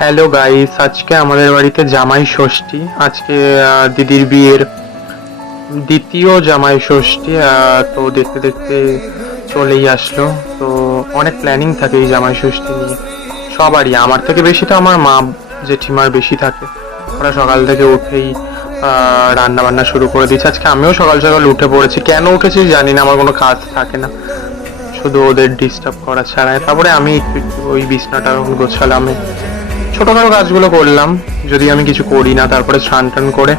Hello guys, আজকে আমাদের বাড়িতে জামাই ষষ্ঠী। আজকে দিদির বিয়ের দ্বিতীয় জামাই ষষ্ঠী। তো দেখতে দেখতে চলেই আসলো। তো অনেক প্ল্যানিং থাকে এই জামাই ষষ্ঠী নিয়ে সবারই। আমার থেকে বেশি তো আমার মা জেঠিমার বেশি থাকে। ওরা সকাল থেকে উঠেই রান্না বান্না শুরু করে দিয়েছে। আজকে আমিও সকাল সকাল উঠে পড়েছি। কেন উঠেছি জানি না, আমার কোনো কাজ থাকে না, শুধু ওদের ডিস্টার্ব করা ছাড়াই। তারপরে আমি একটু একটু ওই বিছনাটা গোছালাম, ছোটখাটো কাজগুলো করলাম, যদি আমি কিছু করি না। তারপরে স্নান টান করে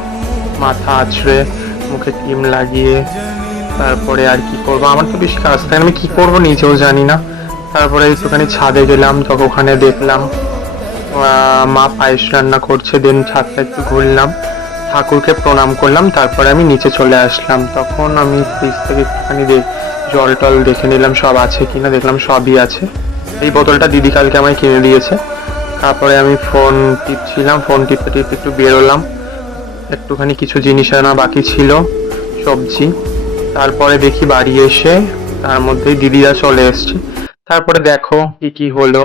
মাথা আঁচড়ে মুখে ক্রিম লাগিয়ে তারপরে আর কি করবো, আমার তো বেশি কাজ থাকে না, আমি কি করবো নিজেও জানি না। তারপরে একটুখানি ছাদে গেলাম, তখন ওখানে দেখলাম মা পায়েস রান্না করছে। দেন ছাদটা একটু ঘুরলাম, ঠাকুরকে প্রণাম করলাম, তারপরে আমি নিচে চলে আসলাম। তখন আমি ফ্রিজ থেকে একটুখানি জল টল দেখে নিলাম সব আছে কিনা। দেখলাম সবই আছে। এই বোতলটা দিদি কালকে আমায় কিনে দিয়েছে। তারপরে আমি ফোন টিপছিলাম, ফোন টিপতে টিপতে একটু বেরোলাম, একটুখানি কিছু জিনিস আনা বাকি ছিল, সবজি। তারপরে দেখি বাড়ি এসে তার মধ্যেই দিদিরা চলে এসছে। তারপরে দেখো কি কি হলো।